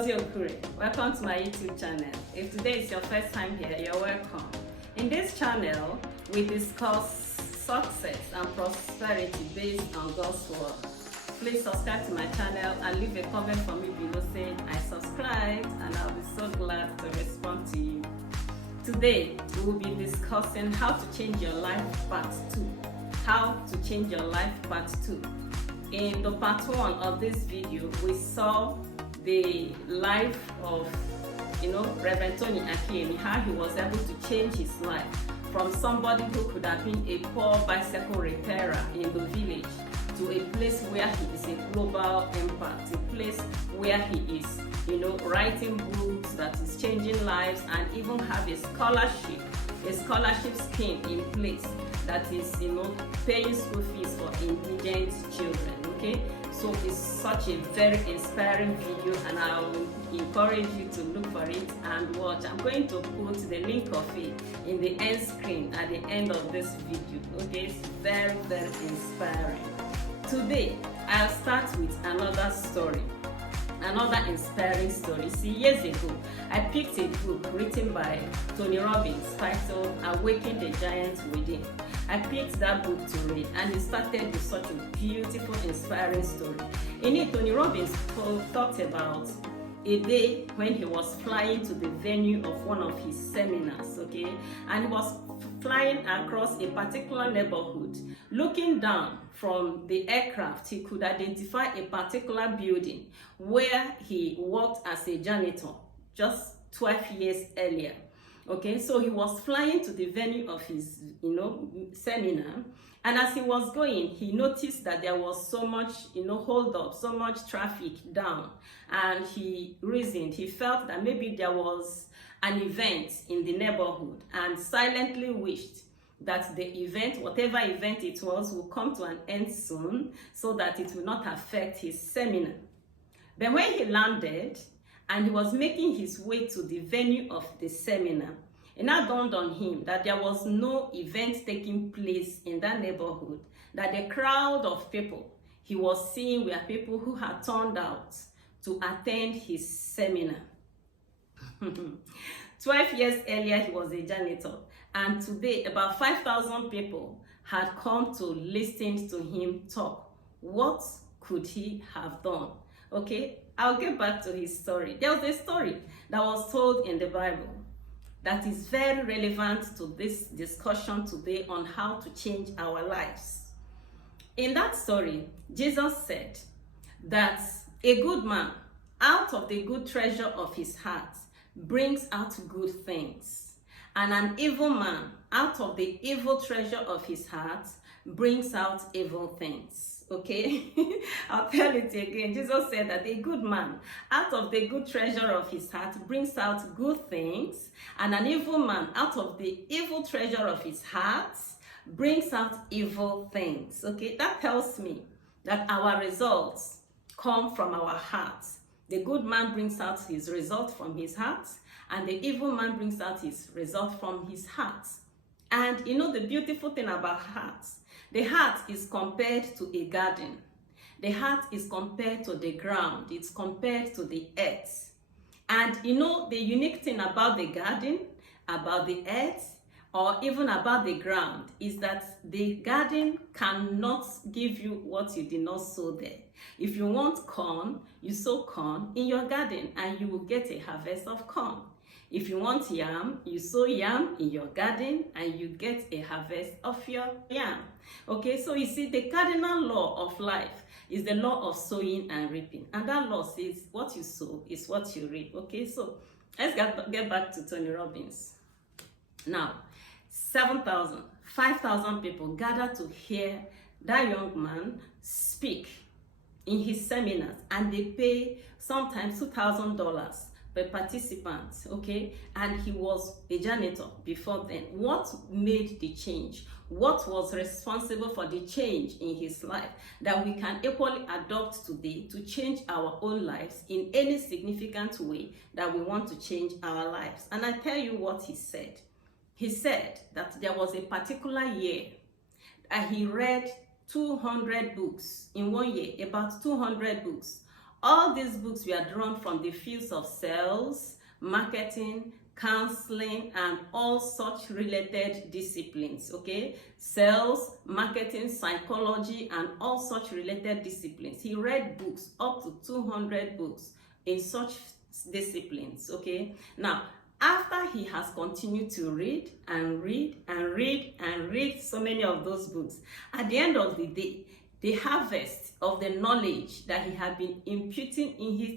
Welcome to my YouTube channel. If today is your first time here, you're welcome. In this channel, we discuss success and prosperity based on God's word. Please subscribe to my channel and leave a comment for me below saying I subscribed, and I'll be so glad to respond to you. Today, we will be discussing how to change your life part 2. How to change your life part 2. In the part 1 of this video, we saw the life of Reverend Tony Robbins, how he was able to change his life from somebody who could have been a poor bicycle repairer in the village to a place where he is a global impact, a place where he is writing books that is changing lives, and even have a scholarship scheme in place that is paying school fees for indigent children. Okay, so it's such a very inspiring video, and I will encourage you to look for it and watch. I'm going to put the link of it in the end screen at the end of this video. Okay, it's very, very inspiring. Today I'll start with another story, another inspiring story. See, years ago I picked a book written by Tony Robbins titled Awaken the Giant Within. I picked that book to read, and it started with such a beautiful, inspiring story. In it, Tony Robbins talked about a day when he was flying to the venue of one of his seminars, okay? And he was flying across a particular neighborhood. Looking down from the aircraft, he could identify a particular building where he worked as a janitor just 12 years earlier. Okay, so he was flying to the venue of his, seminar, and as he was going, he noticed that there was so much, hold up, so much traffic down, and he reasoned, he felt that maybe there was an event in the neighborhood, and silently wished that the event, whatever event it was, will come to an end soon, so that it will not affect his seminar. But when he landed, and he was making his way to the venue of the seminar, it now dawned on him that there was no event taking place in that neighborhood, that the crowd of people he was seeing were people who had turned out to attend his seminar. 12 years earlier, he was a janitor, and today about 5,000 people had come to listen to him talk. What could he have done? Okay, I'll get back to his story. There was a story that was told in the Bible that is very relevant to this discussion today on how to change our lives. In that story, Jesus said that a good man, out of the good treasure of his heart, brings out good things. And an evil man, out of the evil treasure of his heart, brings out evil things. Okay, I'll tell it again. Jesus said that a good man, out of the good treasure of his heart, brings out good things, and an evil man, out of the evil treasure of his heart, brings out evil things. Okay, that tells me that our results come from our hearts. The good man brings out his result from his heart, and the evil man brings out his result from his heart. And the beautiful thing about hearts, the heart is compared to a garden. The heart is compared to the ground. It's compared to the earth. And the unique thing about the garden, about the earth, or even about the ground, is that the garden cannot give you what you did not sow there. If you want corn, you sow corn in your garden and you will get a harvest of corn. If you want yam, you sow yam in your garden and you get a harvest of your yam. Okay, so you see, the cardinal law of life is the law of sowing and reaping. And that law says what you sow is what you reap. Okay, so let's get back to Tony Robbins. Now, 7,000, 5,000 people gathered to hear that young man speak in his seminars, and they pay sometimes $2,000 per participant, okay? And he was a janitor before then. What made the change? What was responsible for the change in his life that we can equally adopt today to change our own lives in any significant way that we want to change our lives? And I tell you what he said. He said that there was a particular year that he read 200 books in one year, about 200 books All these books were drawn from the fields of sales, marketing, counseling, and all such related disciplines, okay? Sales, marketing, psychology, and all such related disciplines. He read books, up to 200 books in such disciplines, okay? Now, after he has continued to read and read and read and read so many of those books, at the end of the day, the harvest of the knowledge that he had been imputing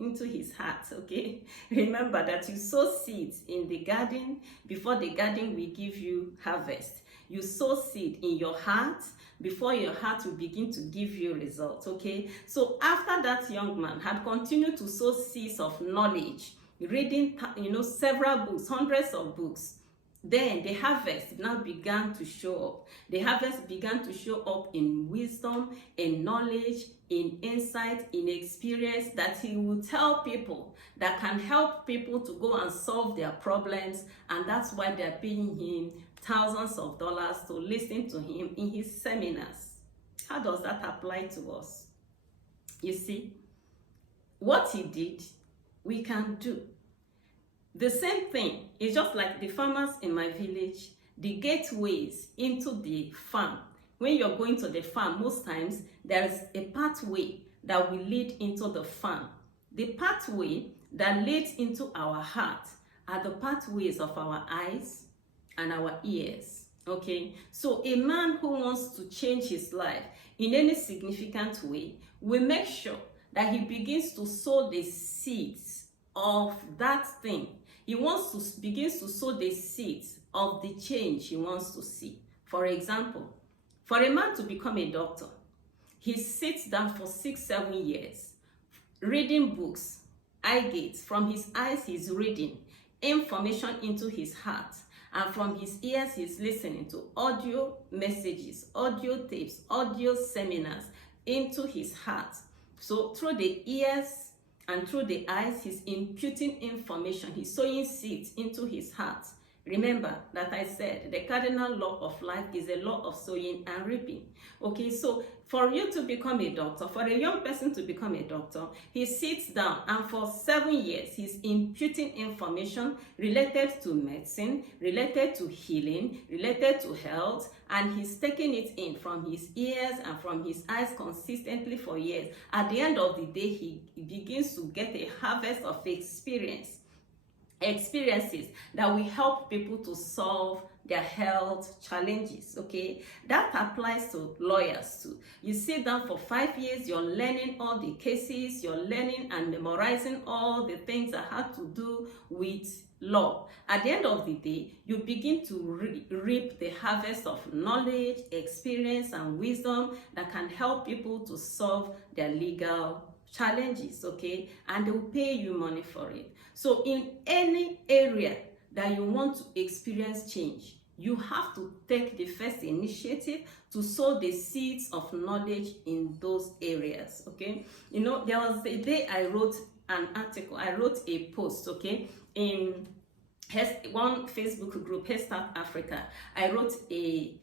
into his heart, okay? Remember that you sow seeds in the garden before the garden will give you harvest. You sow seed in your heart before your heart will begin to give you results, okay? So after that young man had continued to sow seeds of knowledge, reading, several books, hundreds of books, then the harvest now began to show up. The harvest began to show up in wisdom, in knowledge, in insight, in experience that he will tell people that can help people to go and solve their problems. And that's why they're paying him thousands of dollars to listen to him in his seminars. How does that apply to us? You see, what he did, we can do. The same thing is just like the farmers in my village, the gateways into the farm. When you're going to the farm, most times there is a pathway that will lead into the farm. The pathway that leads into our heart are the pathways of our eyes and our ears, okay? So a man who wants to change his life in any significant way will make sure that he begins to sow the seeds of that thing. He begins to sow the seeds of the change he wants to see. For example, for a man to become a doctor, he sits down for 6-7 years, reading books, eye gates. From his eyes, he's reading information into his heart. And from his ears, he's listening to audio messages, audio tapes, audio seminars into his heart. So through the ears and through the eyes, he's imputing information. He's sowing seeds into his heart. Remember that I said the cardinal law of life is a law of sowing and reaping. Okay, so for you to become a doctor, for a young person to become a doctor, he sits down and for 7 years, he's imputing information related to medicine, related to healing, related to health, and he's taking it in from his ears and from his eyes consistently for years. At the end of the day, he begins to get a harvest of experiences that will help people to solve their health challenges, okay? That applies to lawyers too. You sit down for 5 years, you're learning all the cases, you're learning and memorizing all the things that have to do with law. At the end of the day, you begin to reap the harvest of knowledge, experience, and wisdom that can help people to solve their legal challenges, okay? And they will pay you money for it. So in any area that you want to experience change, you have to take the first initiative to sow the seeds of knowledge in those areas, okay? You know, there was a day I wrote an article, I wrote a post, okay, in one Facebook group, Hair Start Africa. I wrote a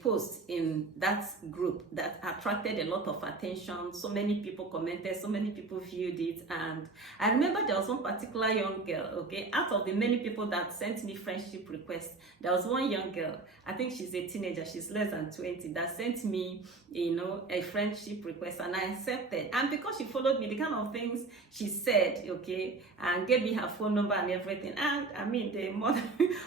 post in that group that attracted a lot of attention. So many people commented, so many people viewed it, and I remember there was one particular young girl, okay, out of the many people that sent me friendship requests, there was one young girl, I think she's a teenager, she's less than 20, that sent me, you know, a friendship request, and I accepted. And because she followed me, the kind of things she said, okay, and gave me her phone number and everything, and I mean, the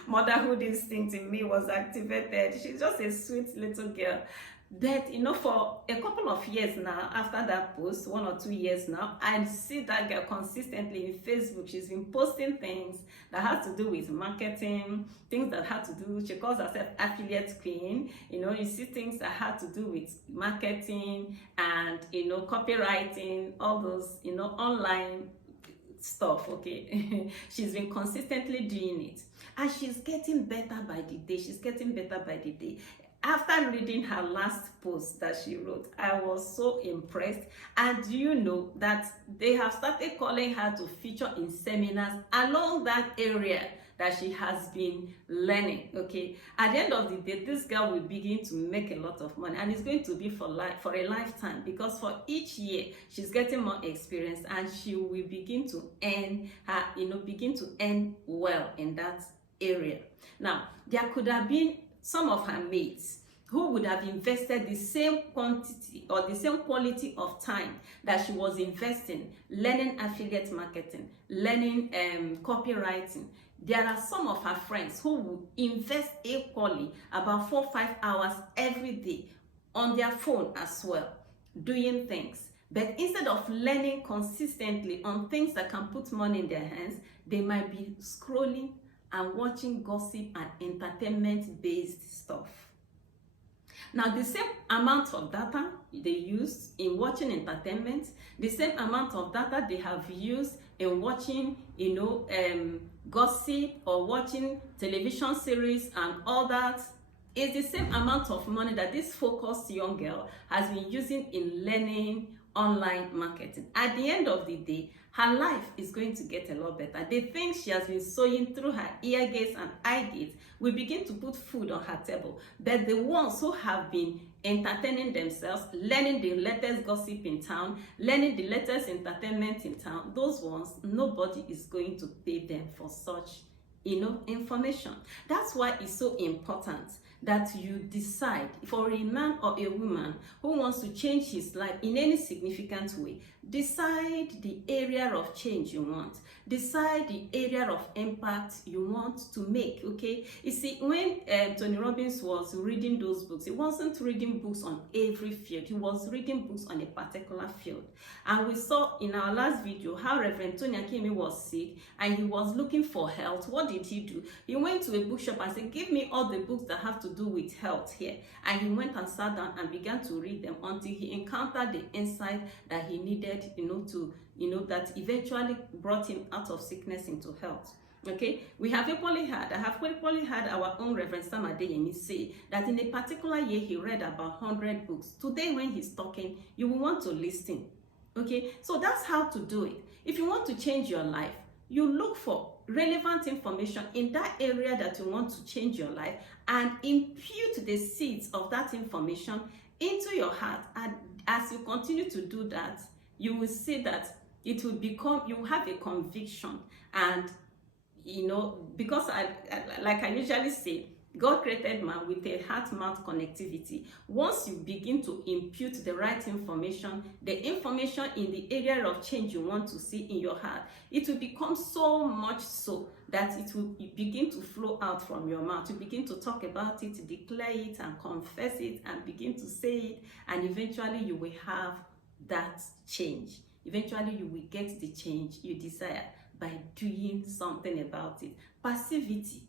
motherhood instinct in me was activated. She's just a sweet little girl. But, you know, for a couple of years now, after that post, 1 or 2 years now, I see that girl consistently in Facebook. She's been posting things that has to do with marketing, things that have to do, she calls herself affiliate queen. You know, you see things that have to do with marketing and, you know, copywriting, all those, you know, online stuff, okay? She's been consistently doing it, and she's getting better by the day. She's getting better by the day. After reading her last post that she wrote, I was so impressed. And do you know that they have started calling her to feature in seminars along that area that she has been learning. Okay, at the end of the day, this girl will begin to make a lot of money, and it's going to be for a lifetime, because for each year she's getting more experience, and she will begin to earn well in that area. Now, there could have been some of her mates who would have invested the same quantity or the same quality of time that she was investing, learning affiliate marketing, learning copywriting. There are some of her friends who will invest equally about 4 or 5 hours every day on their phone as well, doing things. But instead of learning consistently on things that can put money in their hands, they might be scrolling and watching gossip and entertainment-based stuff. Now, the same amount of data they use in watching entertainment, the same amount of data they have used in watching, gossip or watching television series and all that, is the same amount of money that this focused young girl has been using in learning online marketing. At the end of the day, her life is going to get a lot better. The things she has been sowing through her ear gates and eye gates will begin to put food on her table. But the ones who have been entertaining themselves, learning the latest gossip in town, learning the latest entertainment in town, those ones, nobody is going to pay them for such information. That's why it's so important that you decide, for a man or a woman who wants to change his life in any significant way, decide the area of change you want. Decide the area of impact you want to make, okay? You see, when Tony Robbins was reading those books, he wasn't reading books on every field. He was reading books on a particular field. And we saw in our last video how Reverend Tony Akemi was sick and he was looking for health. What did he do? He went to a bookshop and said, give me all the books that have to do with health here. And he went and sat down and began to read them until he encountered the insight that he needed, that eventually brought him out of sickness into health. Okay, I have equally had our own Reverend Sam Adeyemi say that in a particular year he read about 100 books. Today when he's talking, you will want to listen. Okay, so that's how to do it. If you want to change your life, you look for relevant information in that area that you want to change your life and impute the seeds of that information into your heart. And as you continue to do that, you will see that it will become, you will have a conviction. And because like I usually say, God created man with a heart-mouth connectivity. Once you begin to impute the right information, the information in the area of change you want to see in your heart, it will become so much so that it will begin to flow out from your mouth. You begin to talk about it, declare it, and confess it, and begin to say it, and eventually you will have that change. Eventually you will get the change you desire by doing something about it. Passivity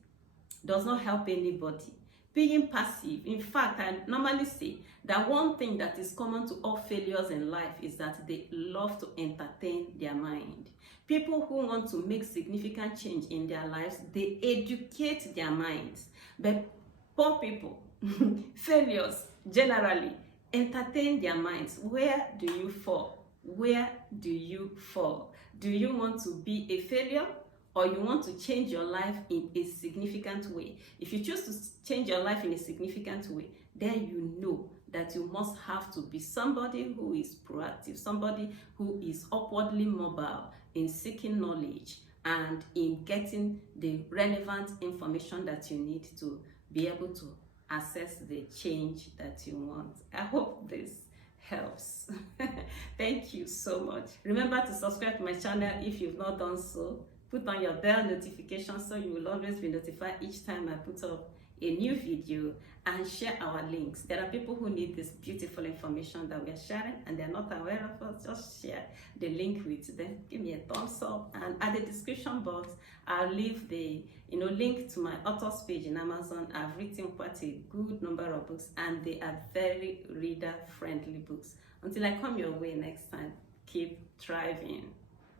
does not help anybody. Being passive, in fact, I normally say that one thing that is common to all failures in life is that they love to entertain their mind. People who want to make significant change in their lives, they educate their minds. But poor people, failures generally, entertain their minds. Where do you fall? Where do you fall? Do you want to be a failure, or you want to change your life in a significant way? If you choose to change your life in a significant way, then you know that you must have to be somebody who is proactive, somebody who is upwardly mobile in seeking knowledge and in getting the relevant information that you need to be able to assess the change that you want. I hope this helps. Thank you so much. Remember to subscribe to my channel if you've not done so. Put on your bell notification so you will always be notified each time I put up a new video, and share our links. There are people who need this beautiful information that we are sharing and they're not aware of us. Just share the link with them. Give me a thumbs up, and at the description box I'll leave the link to my authors page in Amazon. I've written quite a good number of books and they are very reader friendly books. Until I come your way next time, keep thriving.